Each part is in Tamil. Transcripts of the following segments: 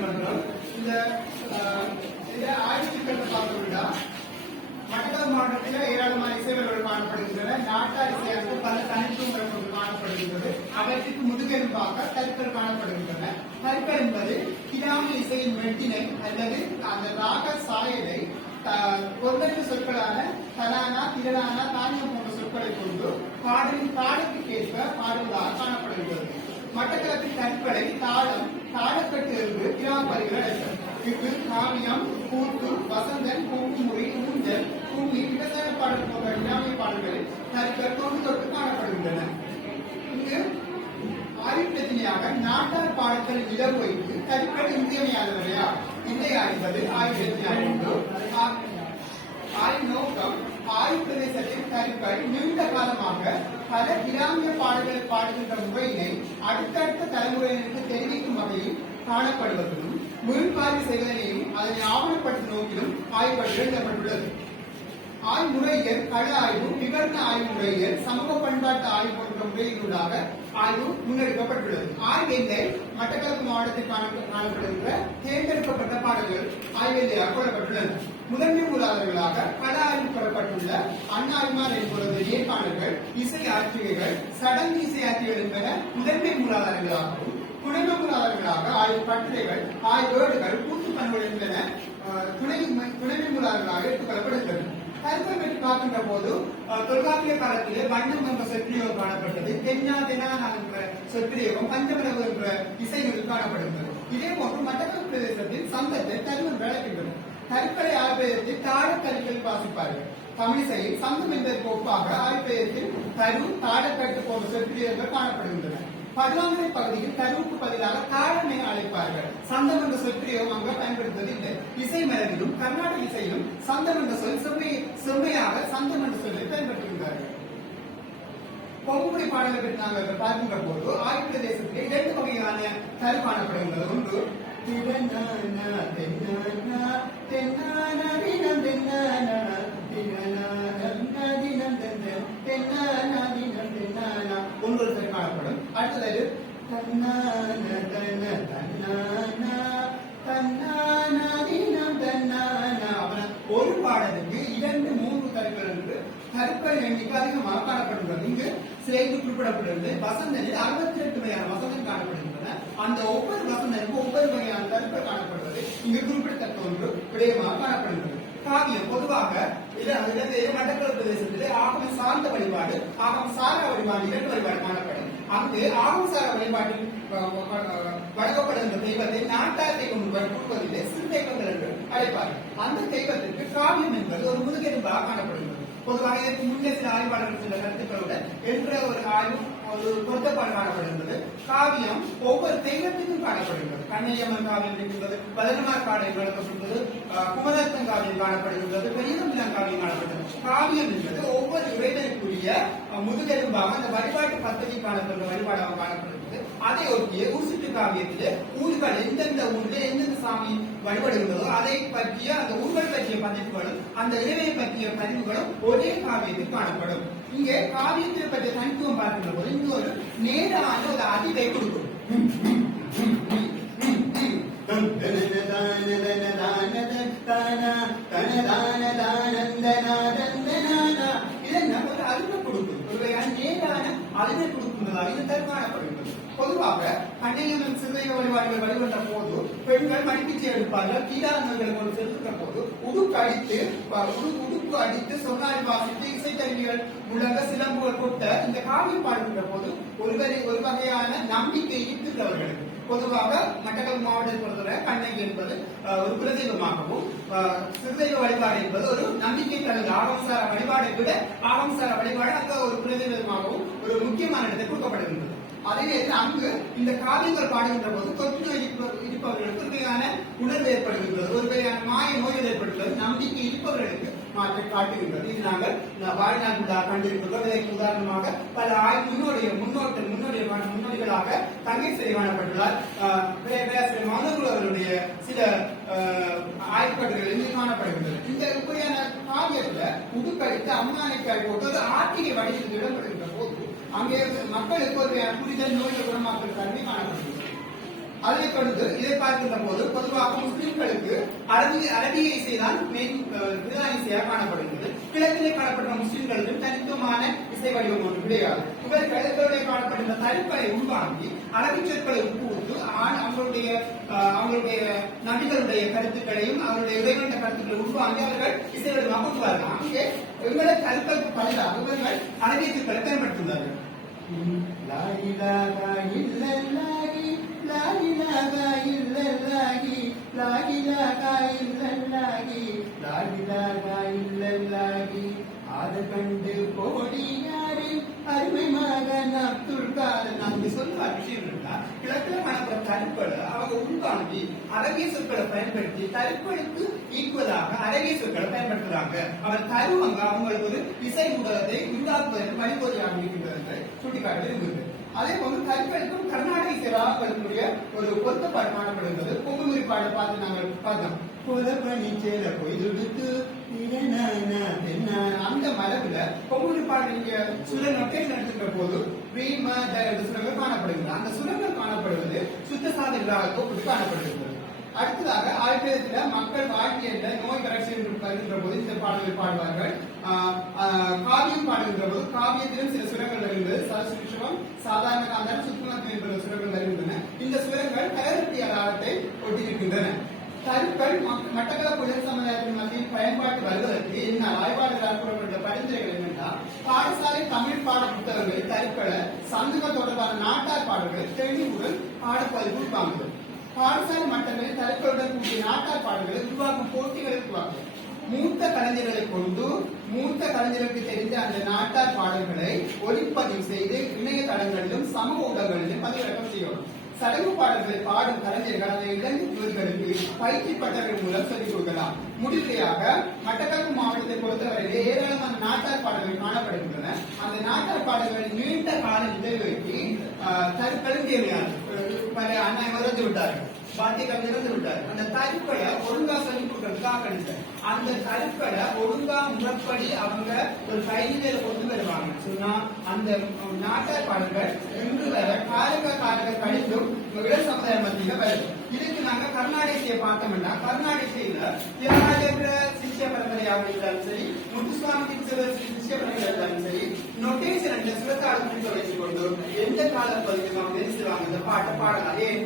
பண்றோம் இந்த அஹ், இந்த ஆய்வுத்திட்டத்தை பார்க்கணும்னா மட்டக்களப்பு மாவட்டத்தில் ஏராளமான இசைவர்கள் காணப்படுகின்றன நாட்டார் இசையாக பல தனித்துவங்கள் காணப்படுகின்றது அவற்றுக்கு முதுகெலும்பாக கற்கள் காணப்படுகின்றன. கற்கள் என்பது கிராம இசையின் வெட்டினை அல்லது அந்த ராக சாயலை ஒன்றற்ற சொற்களான தலானா திரளானா தானியம் போன்ற சொற்களை கொண்டு பாடலின் தாளத்துக்கு ஏற்ப பாடுவதாக காணப்படுகிறது மட்டக்களப்பின் கற்களை தாளம் தாளக்கட்டு என்று கிராமப்பதிகள் அழைத்தனர் இது காவியம் கூத்து வசந்தன் பூங்குமுறை ஊஞ்சல் பூமி விவசாய பாடல் போன்ற கிராமிய பாடல்களில் கற்கள் தொன்று தொட்டு காணப்படுகின்றன இங்கு ஆயுர்வேதினியாக நாட்டார் பாடல்கள் இடம் வைத்து கற்கள் இன்றியமையாதவையா இல்லை அறிவது ஆயுர்வேதியாக உண்டு ஆய்வு நோக்கம் ஆய்வு பிரதேசத்தில் கருக்கள் நீண்ட காலமாக பல கிராமிய பாடல்களை பாடுகின்ற முறையினை அடுத்தடுத்த தலைமுறையினருக்கு தெரிவிக்கும் வகையில் காணப்படுவதும் முன்பார்வை செய்வதனையும் அதனை ஆவணப்படுத்தும் நோக்கிலும் ஆய்வுகள் எழுதப்பட்டுள்ளது. ஆய்முறையியல் கள ஆய்வு விவரண ஆய்வு முறையியல் சமூக பண்பாட்டு ஆய்வு போன்ற முறையினூடாக ஆய்வு முன்னெடுக்கப்பட்டுள்ளது. ஆய்வெல்லை மட்டக்களப்பு மாவட்டத்தில் காணப்படுகின்ற தேர்ந்தெடுக்கப்பட்ட பாடல்கள் ஆய்வெல்லையாக கொள்ளப்பட்டுள்ளன முதன்மை மூலாளர்களாக பல ஆய்வு பெறப்பட்டுள்ள அண்ணாய்மார் என்பவரது நேர்காணல்கள் இசை ஆட்சிகைகள் சடங்கு இசை ஆட்சிகள் என்பன முதன்மை மூலாதாரங்களாகவும் துணைமை மூலாதாரங்களாக ஆய்வு கட்டுரைகள் ஆய்வேடுகள் கூட்டு பண்புகள் என்பன அஹ், துணை துணைமை மூலாதாரங்களாக எடுத்துக்கொள்ளப்படுகின்றன. கருத்தை பற்றி பார்க்கின்ற போது தொல்காப்பிய காலத்திலே வண்ணம் என்ற சொற்பிரியோகம் காணப்பட்டது. தென்னா தெனா என்ற சொற்பிரியோகம் பஞ்சமரவு என்ற இசைகள் காணப்படுகிறது இதே போன்று மட்டக்களப்பு பிரதேசத்தில் சந்தத்தை தருவன் விளக்கின்றன கருக்களை ஆய்வகத்தில் தாழக்கருக்கள் வாசிப்பார்கள். தமிழிசையில் சங்கம் என்பதற்கு ஒப்பாக ஆய்வகத்தில் தரு தாடக்கட்டு போன்ற சொற்பிரியர்கள் காணப்படுகின்றன. பருவாமனை பகுதியில் கருவுக்கு பதிலாக தாழமை அழைப்பார்கள். சந்தம் என்ற சொற்பிரயோகம் அங்கு பயன்படுத்துவதில்லை. இசை மரபிலும் கர்நாடக இசையிலும் சந்தம் என்ற சொல் செம்மை செம்மையாக சந்தம் என்ற சொல்லை பயன்படுத்துகின்றார்கள். பொங்குடி பாடல்கள் நாங்கள் பார்க்கின்ற போது ஆய்வு பிரதேசத்தில் இரண்டு வகையான கரு காணப்படுகின்றது. ஒன்று ஒன்று ஒரு காணப்படும் அடுத்தது தன்னான தன தன்னானா, தன்னானா, தினம் தன்னானா. ஒரு பாடலுக்கு இரண்டு மூன்று கருக்கள் என்று கருக்கள் எண்ணிக்கை அதிகமாக காணப்படுகிறது இங்கு சிலைக்கு குறிப்பிடப்படுகிறது வசந்தனில் அறுபத்தி எட்டு வகையான வசந்தம் காணப்படுகின்றன அந்த ஒவ்வொரு வசந்தனுக்கும் ஒவ்வொரு வகையான கருப்பு காணப்படுவது இங்கு குறிப்பிடத்தக்க ஒன்று விடயமாக காணப்படுகிறது. காவியம் பொதுவாக இட- மட்டக்களப்பு பிரதேசத்திலே ஆகம சார்ந்த வழிபாடு ஆகம சார வழிபாடு இரண்டு வழிபாடு காணப்படும். அங்கு ஆகம சார வழிபாட்டில் வழங்கப்படுகின்ற தெய்வத்தை நாட்டார் தெய்வம் கூறுவதிலே சிறு தெய்வங்கள் என்று அழைப்பார்கள் அந்த தெய்வத்திற்கு காவியம் என்பது ஒரு முதுகெலும்பாக காணப்படுகிறது. பொதுவாக இதற்கு முன்னே சில ஆய்வாளர்கள் சில கருத்துக்களுடன் என்ற ஒரு ஆய்வு ஒரு பொருத்தப்பாடு காணப்படுகின்றது. காவியம் ஒவ்வொரு தெய்வத்துக்கும் காணப்படுகின்றது. கண்ணையம்மன் காவியம் இருக்கின்றது பதனமார் காவியம் வழங்கப்படுகிறது குமரத்தன் காவியம் காணப்படுகின்றது பெரியதம்பிதான் காவியம் காணப்படுகிறது காவியம் என்பது ஒவ்வொரு இறைவனுக்குரிய முதுகெலும்பாக அந்த வழிபாட்டு பദ്ധதி காணப்படுகிற வழிபாடாக காணப்படுகிறது அதை ஒட்டிய ஊசிட்டு காவியத்திலே ஊர்கள் எந்தெந்த ஊரில் எந்தெந்த சாமி வழிபடுகின்றதோ அதை பற்றிய அந்த உங்கள் பற்றிய பதிவுகளும் அந்த இறைவனை பற்றிய பதிவுகளும் ஒரே காவியத்தில் காணப்படும். இங்கே காவியத்தை பற்றிய தனித்துவம் பார்க்கின்ற போது இங்கு ஒரு நேரான ஒரு அதிவை கொடுக்கும். இதெல்லாம் கொடுக்கும். ஒரு நேரான அறிவை கொடுக்கின்றதா இது தற்காணப்படுகிறது பொதுவாக கண்ணையம்மன் சிந்தைய வழிபாடுகள் வழிபட்ட போது பெண்கள் மடிப்பிச்சை எடுப்பார்கள். தீராதவர்களை கொண்டு செலுத்துகிற போது உடுக்கு அடித்து உடுப்பு உடுக்கு அடித்து சொன்னாரி வாசித்து இசைக்கருவிகள் முழங்க சிலம்புகள் கொட்ட இந்த காவியம் பாடுகின்ற போது ஒருவரை ஒரு வகையான நம்பிக்கை ஈர்க்கின்றவர்களுக்கு பொதுவாக மட்டக்களப்பு மாவட்டத்தை பொறுத்தவரை கண்ணகி என்பது அஹ், ஒரு குலதெய்வமாகவும் சிறுதெய்வ வழிபாடு என்பது ஒரு நம்பிக்கை தருவது. ஆகம்சார வழிபாடை விட ஆகம்சார வழிபாடு அங்க ஒரு குலதெய்வமாகவும் ஒரு முக்கியமான இடத்தை கொடுக்கப்படுகின்றது. அதே அங்கு இந்த காவியங்கள் பாடுகின்ற போது தொற்று நோய் இருப்பவர்களுக்கு ஒரு வகையான உணர்வு ஏற்படுகின்றது. ஒரு வகையான மாய நோய்கள் ஏற்படுகிறது நம்பிக்கை இருப்பவர்களுக்கு மாற்றை காட்டுகின்றது. இது நாங்கள் வாழ்நாள் விழா இதற்கு உதாரணமாக பல ஆய்வு முன்னோடைய முன்னோட்ட முன்னோடிய முன்னோடிகளாக தங்கை சிறை காணப்பட்டுள்ளார் ஆஹ் பே- பேராசிரியர் மனோகுரு அவருடைய சில ஆஹ், இங்கு காணப்படுகின்றது இந்த இப்படியான காவியத்துல உடுக்கடித்து அம்மானைக்காய் போட்டு ஒரு வழியில் இடம்பெறுகின்ற போது அங்கே மக்களுக்கு ஒரு புரிதல் நோய்கள் குணமாக்கல் தன்மை காணப்படுகிறது. அதை கொண்டு இதை பார்க்கின்ற போது பொதுவாக முஸ்லிம்களுக்கு அரபிய அரபிய இசைதான் மெயின் பிரதான இசையாக காணப்படுகிறது. கிழக்கிலே காணப்படுற முஸ்லிம்களுக்கு தனித்துவமான இசை வடிவம் ஒன்று கிடையாது இவர்கள் இவருடைய காணப்படுகின்ற தனிப்பை உள்வாங்கி அழகு சொற்களை உட்புகுத்து ஆண் அவங்களுடைய அவங்களுடைய நபிகளுடைய கருத்துக்களையும் அவருடைய இறைவனுடைய கருத்துக்களை உள்வாங்கி அவர்கள் இசை வடிவமாக கொண்டுவார்கள் அங்கே இவங்களை கருத்துக்கு பதிலாக இவர்கள் அழகிய சொற்களை பயன்படுத்துகிறார்கள் லா இலாஹா இல்லல்லாஹி லா இலாஹா அது கண்டு கோடியாரி அருமை மகன் அப்துல் காதர் நான் சொல்லுவார் விஷயம் இருந்தா கிழக்கில் காணப்படுற தருக்களை அவங்க உள்வாங்கி அரபிய சொற்களை பயன்படுத்தி தருக்களுக்கு ஈக்குவலாக அரபிய சொற்களை பயன்படுத்துறாங்க. அவர் தருவங்க அவங்களுக்கு ஒரு இசை ஊடகத்தை உண்டாக்குவதற்கு வழிபோதையாக இருக்கின்றது சுட்டிக்காட்ட விரும்புகிறது அதே போன்று கற்களுக்கும் கர்நாடக இசை ராகங்களுடைய ஒரு பொருத்தப்பாடு காணப்படுகிறது. பொங்குமுறி பாடல் பார்த்து நாங்கள் பார்த்தோம் புலப்பணி சேர போய் துடுத்து அந்த மரபுல பொங்குமுறி பாடல் நீங்க சுர நொட்டேஷன் எடுத்துக்கிற போது ரீம த சுரங்கள் காணப்படுகிறது அந்த சுரங்கள் காணப்படுவது சுத்த சாதனைகளாக காணப்படுகிறது அடுத்ததாக ஆயுர்வேதத்துல மக்கள் வாழ்க்கையில நோய் கரைச்சி கருதுகிற போது இந்த பாடல்கள் பாடுவார்கள். காவியம் பாடுகின்ற போது காவியத்திலும் சில சுரங்கள் வருகிறது சரஸ்வரம் சாதாரண காந்தாரம் சுத்தமத்து என்ற சுரங்கள் வருகின்றன. இந்த சுரங்கள் கலரட்டிய ராகத்தை ஒட்டியிருக்கின்றன. கருக்கள் மட்டக்களப்பு உயர் சமுதாயத்தின் மத்தியில் பயன்பாட்டு வருவதற்கு என்ன ஆய்வாளர்களால் கூறப்பட்ட பரிந்துரைகள் என்னென்றால் பாடசாலை தமிழ் பாட புத்தகங்களில் கருக்களை சந்தக தொடர்பான நாட்டார் பாடல்கள் தெளிவுடன் பாடப்பதிவு உட்காங்குது பாடசாலை மட்டங்களில் தருக்களுடன் கூடிய நாட்டார் பாடல்களை உருவாக்கும் போட்டிகளை உருவாக்கும் மூத்த கலைஞர்களை கொண்டு மூத்த கலைஞர்களுக்கு தெரிந்த அந்த நாட்டார் பாடல்களை ஒளிப்பதிவு செய்து இணையதளங்களிலும் சமூக ஊடகங்களிலும் பதிவிறக்கம் சடங்கு பாடல்களை பாடும் கலைஞர்கள் அந்த இளைஞர்களுக்கு பயிற்சி பட்டர்கள் மூலம் சொல்லிக் கொடுக்கலாம். முடிவுரையாக மட்டக்களப்பு மாவட்டத்தை பொறுத்தவரையிலே ஏராளமான நாட்டார் பாடல்கள் காணப்படுகின்றன. அந்த நாட்டார் பாடல்களை நீண்ட கால நிறைவேற்றி தருக்களும் பல அண்ணா இறந்து விட்டார்கள் பாட்டிகள் இறந்து விட்டார். அந்த தலைப்படை ஒழுங்கா சொல்லி கொடுக்கறதுக்காக கிடைச்சது அந்த தலைப்படை ஒழுங்கா முறைப்படி அவங்க ஒரு கைதிகளை கொண்டு வருவாங்க. சொன்னா அந்த நாட்டார் பாடல்கள் இன்று வர காலக காலக கழிந்தும் இள சமுதாய மத்தியில வருது இதுக்கு நாங்க கர்நாடக இசையை பார்த்தோம்னா கர்நாடக இசையில தியாகேந்திர சிஷ்ய பரம்பரையாக இருந்தாலும் சரி முத்துசுவாமி தீட்சிதர் சிஷ்ய பரம்பரை இருந்தாலும் சரி நொட்டேஷன் என்ற சிவத்தாளத்தை வைத்துக் கொண்டு எந்த கால பகுதியில் நாம் நெரிசுவாங்க இந்த பாட்டை பாடலாம் ஏன்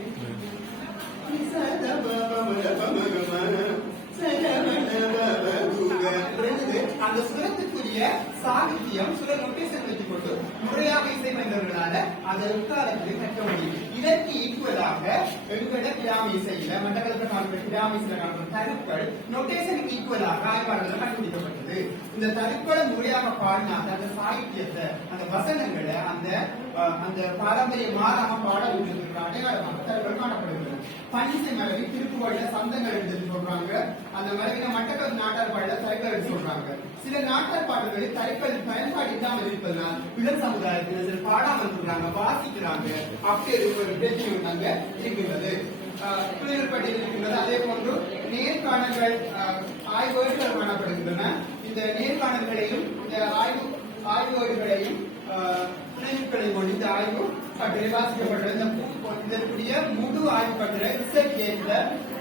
அந்த சுரத்துக்குரிய சாகித்யம் சுர நொட்டேஷன் வச்சுக் கொண்டு முறையாக இசைமன்றவர்களால அதை உட்காரத்தில் கற்க முடியும். இதற்கு ஈக்குவலாக எங்களோட கிராம இசையில மண்டலத்தில் காணப்பட்ட கிராம இசையில காணப்பட்ட தருக்கள் நொட்டேஷனுக்கு ஈக்குவலாக ஆய்வாளர்கள் கண்டுபிடிக்கப்பட்டது. இந்த தருக்களை முறையாக பாடினாத அந்த சாகித்யத்தை அந்த வசனங்களை அந்த அஹ், அந்த பாரம்பரிய மாறாக பாட விட்டு அடையாளமாக தருக்கள் காணப்படுகிறது. பன்னிசை மரபி திருப்புகழ்ல சந்தங்கள் எடுத்து சொல்றாங்க. அந்த மரபின மட்டக்கள் நாட்டார் பாடல தரைக்கல் சொல்றாங்க. சில நாட்டார் பாடல்களில் தரைக்கல் பயன்பாடு இல்லாமல் இருப்பதனால் இளம் சமுதாயத்தில் சில பாடாமல் இருக்கிறாங்க வாசிக்கிறாங்க அப்படி ஒரு பிரச்சனை அங்க இருக்கின்றது புயல்பட்டியல் இருக்கின்றது. அதே போன்று நேர்காணல்கள் ஆய்வோடுகள் காணப்படுகின்றன. இந்த நேர்காணல்களையும் இந்த ஆய்வு ஆய்வோடுகளையும் புனைவுகளை கொண்டு இந்த ஆய்வு கட்டுரை வாசிக்கப்பட்டது இந்த இதற்குரிய முழு ஆய்வு ரிசர்ச் கேட்ல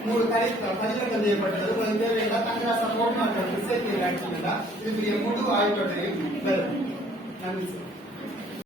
மூணு கலை பதிவிறக்கம் செய்யப்பட்டது. உங்களுக்கு தேவையான தங்கரா சப்போர்ட் ரிசர்ச் கேட்ல இதுக்குரிய முழு ஆய்வு கட்டுரையும் நன்றி சார்.